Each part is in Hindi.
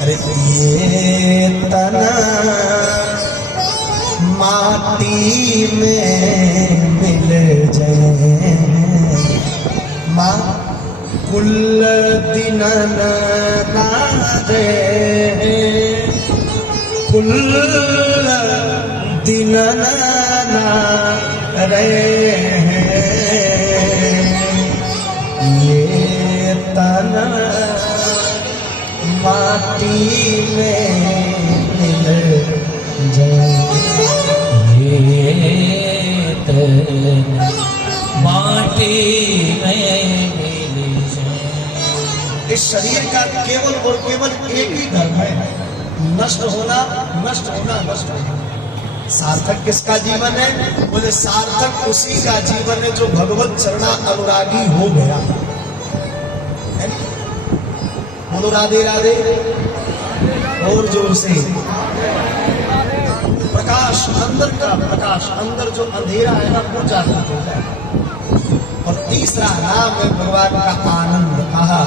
अरे ये तना माटी में मिल जाए माँ कुल दिनन नारे कुल दिनन नारे ये तना माटी में मिल जाए ये तना माटी में मिल जाए। इस शरीर का केवल और केवल एक ही धर्म है, नष्ट होना, नष्ट होना, नष्ट होना। सार्थक किसका जीवन है? बोले सार्थक उसी का जीवन है जो भगवत चरणा अनुरागी हो गया। बोलो राधे राधे और जोर से। प्रकाश, अंदर का प्रकाश, अंदर जो अंधेरा है ना वो जागृत हो जाए। और तीसरा नाम है भगवान का आनंद। कहा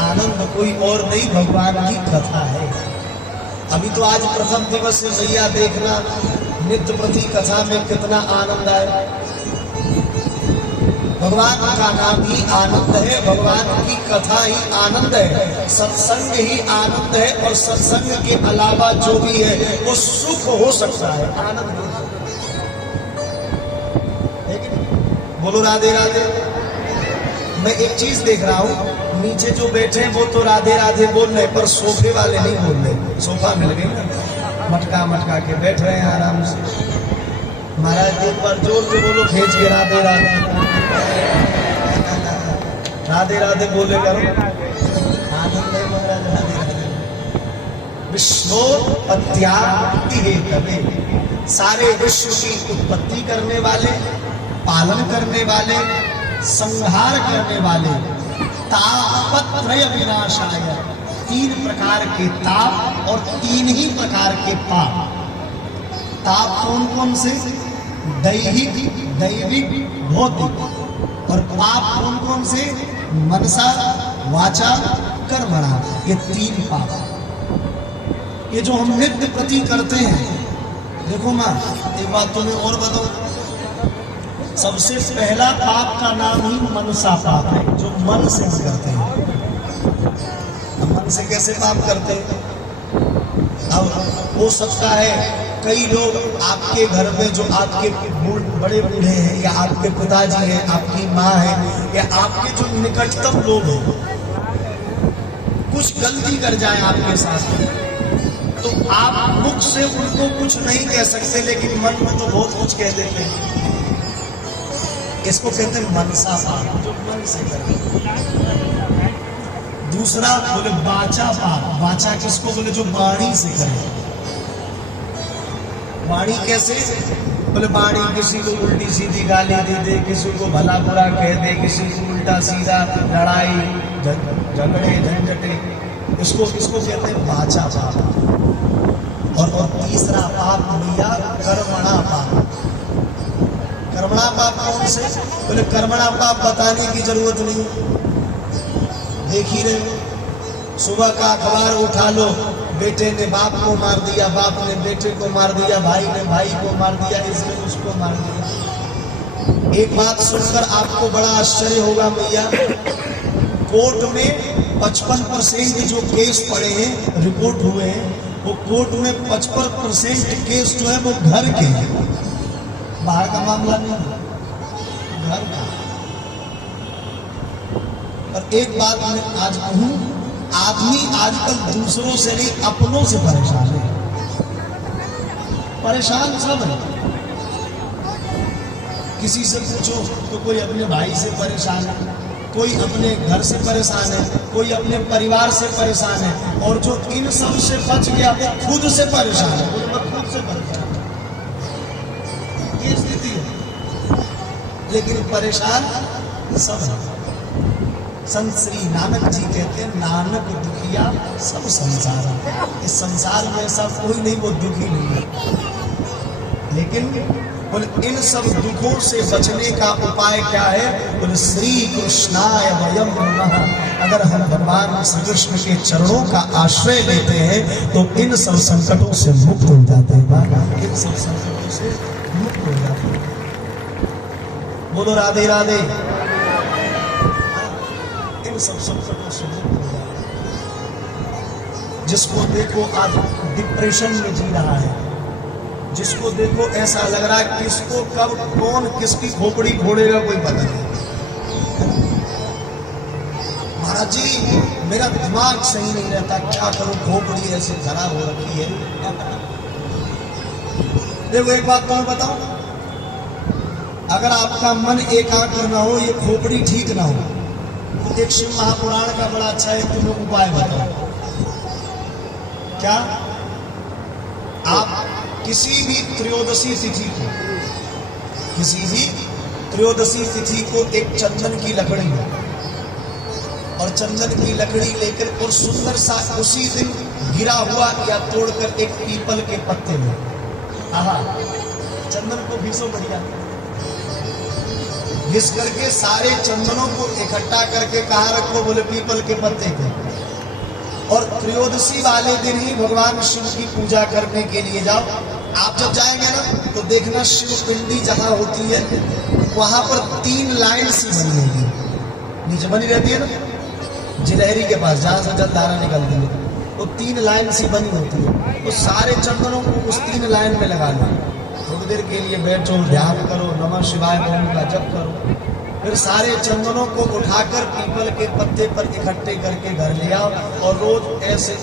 आनंद कोई और नहीं, भगवान की कथा है। अभी तो आज प्रथम दिवस से मैया देखना, नित्य प्रति कथा में कितना आनंद आए। भगवान का नाम ही आनंद है, भगवान की कथा ही आनंद है, सत्संग ही आनंद है। और सत्संग के अलावा जो भी है वो सुख हो सकता है, आनंद हो सकता है। बोलो राधे राधे। मैं एक चीज देख रहा हूँ, नीचे जो बैठे हैं वो तो राधे राधे बोल रहे, पर सोफे वाले नहीं बोल रहे। सोफा मिल गई ना, मटका मटका के बैठ रहे हैं आराम से। महाराज एक बार जोर से बोलो, खींच के राधे राधे राधे राधे बोले करो, आनंद है महाराज। राधे राधे। विश्वोत्पत्त्यादि हेतवे, सारे विश्व की उत्पत्ति करने वाले, पालन करने वाले, संहार करने वाले, तापत्रय विनाशाय, तीन प्रकार के ताप और तीन ही प्रकार के पाप। ताप कौन कौन से? दैहिक, दैविक, भौतिक। और पाप कौन कौन से? मनसा, वाचा, कर्मणा। ये तीन पाप, ये जो हम नित्य प्रति करते हैं। देखो माँ, एक बात तुम्हें और बताओ, सबसे पहला पाप का नाम ही मनसा पाप है, जो मन से हम करते हैं। अब मन से कैसे पाप करते हैं? अब हो सकता है कई लोग आपके घर में जो आपके बड़े बूढ़े हैं, या आपके पिताजी हैं, आपकी माँ है, या आपके जो निकटतम लोग हैं, कुछ गलती कर जाए आपके साथ, तो आप मुख से उनको कुछ नहीं कह सकते, लेकिन मन में तो बहुत कुछ कह देते हैं। इसको कहते हैं मनसा पाप, जो मन से करते। दूसरा बोले वाचा पाप। वाचा किसको बोले? जो वाणी से करे। वाणी कैसे? बोले वाणी किसी को उल्टी सीधी गाली दे दे, किसी को भला बुरा कह दे, किसी को उल्टा सीधा लड़ाई झगड़े झंझटे, इसको कहते हैं वाचा पाप। और तीसरा पाप भैया कर्मणा पाप। कर्मणा पाप कौन से? बोले कर्मणा पाप बताने की जरूरत नहीं, देख ही रहे। सुबह का अखबार उठा लो, बेटे ने बाप को मार दिया, बाप ने बेटे को मार दिया, भाई ने भाई को मार दिया, इसने उसको मार दिया। एक बात सुनकर आपको बड़ा आश्चर्य होगा भैया, कोर्ट में 55% जो केस पड़े हैं, रिपोर्ट हुए हैं, वो कोर्ट में 55% केस जो है वो घर के हैं, बाहर का मामला नहीं, घर का। और एक बात मैं आज कहूं, आदमी आजकल दूसरों से नहीं अपनों से परेशान है। परेशान सब है। किसी से पूछो तो कोई अपने भाई से परेशान है, कोई अपने घर से परेशान है, कोई अपने परिवार से परेशान है, और जो इन सब से बच गया वो खुद से परेशान है। खुद से परेशान, ये स्थिति है। लेकिन परेशान सब है। संत श्री नानक जी कहते हैं, नानक दुखिया सब संसार। इस संसार में ऐसा कोई नहीं वो दुखी नहीं है, लेकिन बोले इन सब दुखों से बचने का उपाय क्या है? बोले श्री कृष्णाय वयम नमः। अगर हम भगवान श्री कृष्ण के चरणों का आश्रय लेते हैं तो इन सब संकटों से मुक्त हो जाते हैं। इन सब संकटों से मुक्त हो जाते हैं। बोलो राधे राधे। इन सब संकटों से मुक्त हो जाते हैं। जिसको देखो आज डिप्रेशन में जी रहा है, जिसको देखो ऐसा लग रहा है किसको कब कौन किसकी खोपड़ी फोड़ेगा कोई पता नहीं। महाराज जी मेरा दिमाग सही नहीं रहता, क्या करूं, खोपड़ी ऐसे खराब हो रखी है। देखो एक बात तुम्हें बताऊं, अगर आपका मन एकाग्र ना हो, ये खोपड़ी ठीक ना हो, तो एक शिव महापुराण का बड़ा अच्छा है, तुम्हें उपाय बताओ। क्या आप किसी भी त्रयोदशी तिथि को, किसी भी त्रयोदशी तिथि को एक चंदन की लकड़ी लो और चंदन की लकड़ी लेकर और सुंदर सा उसी दिन गिरा हुआ या तोड़कर एक पीपल के पत्ते लो। आहा, चंदन को घिसो बढ़िया, घिस करके सारे चंदनों को इकट्ठा करके कहाँ रखो? बोले पीपल के पत्ते पे। और त्रयोदशी वाले दिन ही भगवान शिव की पूजा करने के लिए जाओ। आप जब जाएंगे ना तो देखना शिव पिंडी जहां होती है वहां पर 3 लाइन सी बनी होगी, नीचे बनी रहती है ना जिलहरी के पास जहां से जलधारा निकलती है, तो 3 लाइन सी बनी होती है। तो सारे चंदनों को उस 3 लाइन में लगा लो, थोड़ी देर के लिए बैठो, ध्यान करो, नमः शिवाय ओम का जप करो, फिर सारे चंदनों को उठाकर पीपल के पत्ते पर इकट्ठे करके घर ले आओ और रोज ऐसे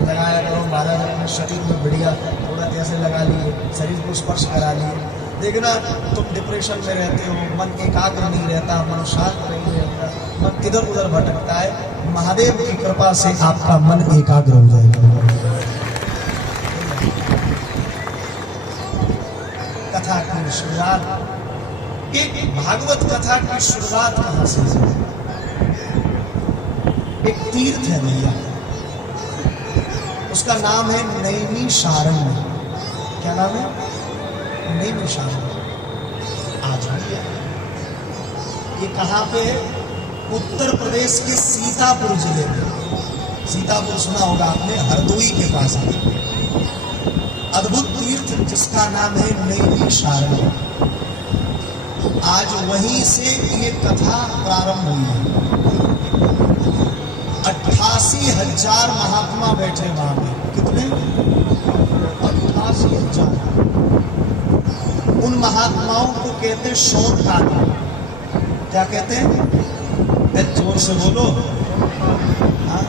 लगाया करो। महाराज अपने शरीर में बढ़िया थोड़ा ऐसे लगा लिए, शरीर को स्पर्श करा लिए। देखना तुम डिप्रेशन में रहते हो, मन एकाग्र नहीं रहता, मन शांत नहीं रहता, मन इधर उधर भटकता है, महादेव की कृपा से आपका मन एकाग्र हो जाएगा। कथा की शुरुआत, एक भागवत कथा की शुरुआत कहां से? एक तीर्थ है भैया, उसका नाम है नैमिषारण्य। क्या नाम है? नैमिषारण्य। आज भी है। ये कहाँ पे है? उत्तर प्रदेश के सीतापुर जिले में। सीतापुर सुना होगा आपने, हरदोई के पास है। अद्भुत तीर्थ जिसका नाम है नैमिषारण्य। आज वहीं से ये कथा प्रारंभ हुई है। 88,000 महात्मा बैठे वहां पे। कितने? 88,000। उन महात्माओं को कहते शोधकाता। क्या कहते हैं? जोर से बोलो। हाँ,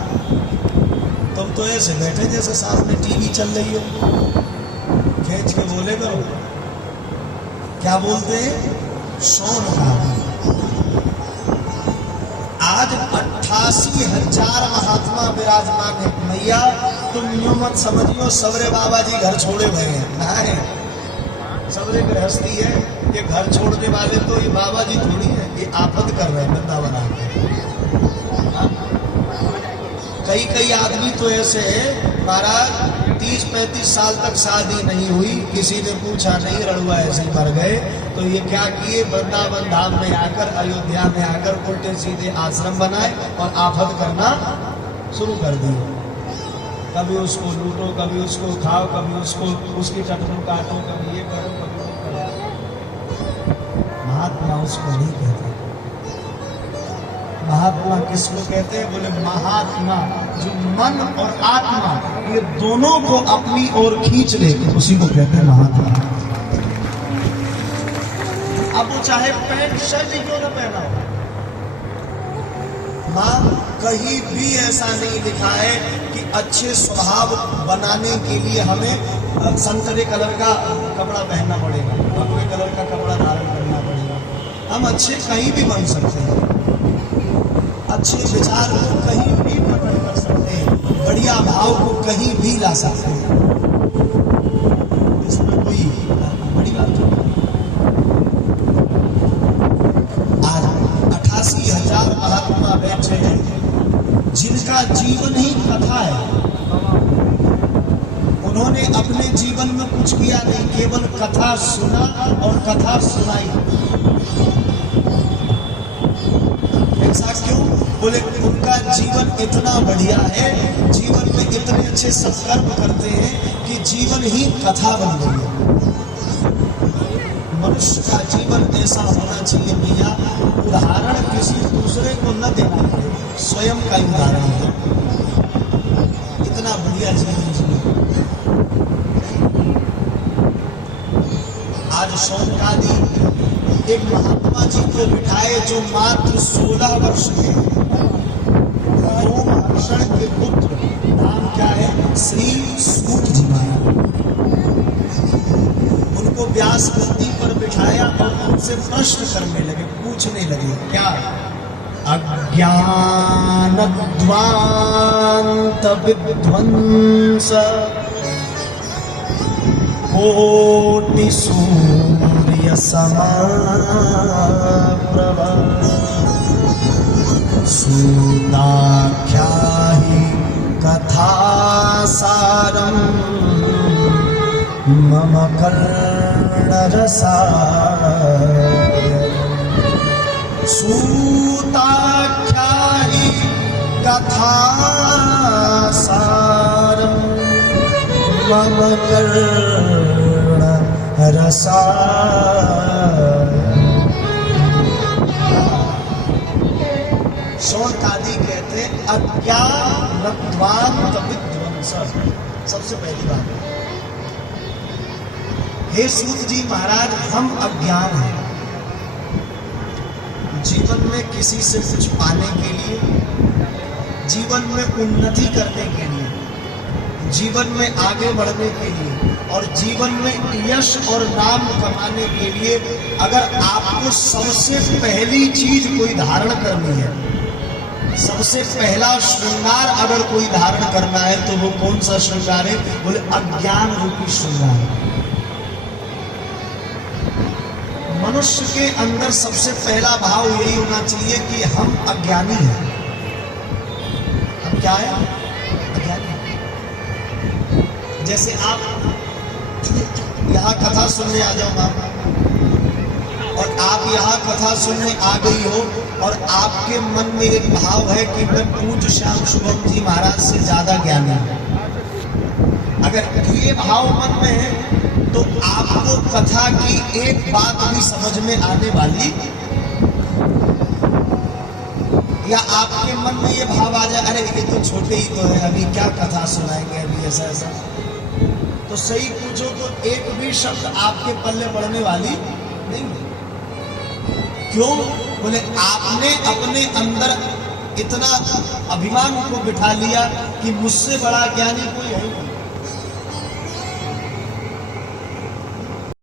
तुम तो ऐसे बैठे जैसे सामने टीवी चल रही हो, खींच के बोले करो। क्या बोलते हैं? शोधकाता। आज 88,000 महात्मा विराजमान है। मैया तुम यूं मत समझियो सबरे बाबा जी घर छोड़े हुए हैं, सबरे गृहस्थी है। ये घर छोड़ने वाले तो ये बाबा जी थोड़ी है, ये आफत कर रहे हैं वृंदावन आके। कई आदमी तो ऐसे है महाराज 30-35 साल तक शादी नहीं हुई, किसी ने पूछा नहीं, रड़ुआ ऐसे मर गए। तो ये क्या किए? वृंदावन धाम में आकर, अयोध्या में आकर उल्टे सीधे आश्रम बनाए और आफत करना शुरू कर दिए। कभी उसको लूटो, कभी उसको खाओ, कभी उसको उसकी टटनू काटो, कभी ये करो, कभी वो करो। महात्मा उसको नहीं कहते। महात्मा किसको कहते हैं? बोले महात्मा जो मन और आत्मा ये दोनों को अपनी ओर खींच ले, उसी को कहते हैं महात्मा। अब वो चाहे पैंट शर्ट क्यों न पहना हो, मां कहीं भी ऐसा नहीं लिखा है कि अच्छे स्वभाव बनाने के लिए हमें संतरे कलर का कपड़ा पहनना पड़ेगा, भगवे कलर का कपड़ा धारण करना पड़ेगा। हम अच्छे कहीं भी बन सकते हैं, अच्छे विचार को कहीं भी प्रकट कर सकते हैं, बढ़िया भाव को कहीं भी ला सकते हैं। इसमें कोई बड़ी बात नहीं। आज 88,000 महात्मा बैठे हैं जिनका जीवन ही कथा है। उन्होंने अपने जीवन में कुछ किया नहीं, केवल कथा सुना और कथा सुनाई। ऐसा क्यों? बोले उनका जीवन इतना बढ़िया है, जीवन में इतने अच्छे सत्कर्म करते हैं कि जीवन ही कथा बन गई है। मनुष्य का जीवन ऐसा होना चाहिए भैया, उदाहरण किसी दूसरे को न देना पड़े, स्वयं का उदाहरण है। इतना बढ़िया जीवन जिए। आज शौनकादि एक महात्मा जी को बिठाए जो मात्र 16 वर्ष के, रोमहर्षण के पुत्र, नाम क्या है? श्री सूत जी महाराज। उनको व्यास गद्दी पर बिठाया और उनसे प्रश्न करने लगे, पूछने लगे। क्या? अज्ञान ध्वांत विध्वंस कोटि सूर्य समाप्रभा सूताख्या हि कथासारं मम कर्णरसायनम्। सूताख्या हि कथासारं मम कर्णरसायनम्। शौनकादि कहते अज्ञानत्वान्त विध्वंस। सबसे पहली बात, हे सूत जी महाराज, हम अज्ञान हैं। जीवन में किसी से कुछ पाने के लिए, जीवन में उन्नति करने के लिए, जीवन में आगे बढ़ने के लिए और जीवन में यश और नाम कमाने के लिए अगर आपको सबसे पहली चीज कोई धारण करनी है, सबसे पहला श्रृंगार अगर कोई धारण करना है, तो वो कौन सा श्रृंगार है? बोले अज्ञान रूपी श्रृंगार। मनुष्य के अंदर सबसे पहला भाव यही होना चाहिए कि हम अज्ञानी हैं। हम क्या है? अज्ञानी। जैसे आप यहाँ कथा सुनने आ जाओ और आप यहाँ कथा सुनने आ गई हो और आपके मन में एक भाव है कि मैं पूज्य श्याम शुभम जी महाराज से ज्यादा ज्ञानी हूं। अगर ये भाव मन में है तो आपको कथा की एक बात भी समझ में आने वाली, या आपके मन में ये भाव आ जाए, अरे ये तो छोटे ही तो है, अभी क्या कथा सुनाएंगे, अभी ऐसा ऐसा, तो सही पूछो तो एक भी शब्द आपके पल्ले पड़ने वाली नहीं है। क्यों? बोले आपने अपने अंदर इतना अभिमान को बिठा लिया कि मुझसे बड़ा ज्ञानी कोई है नहीं।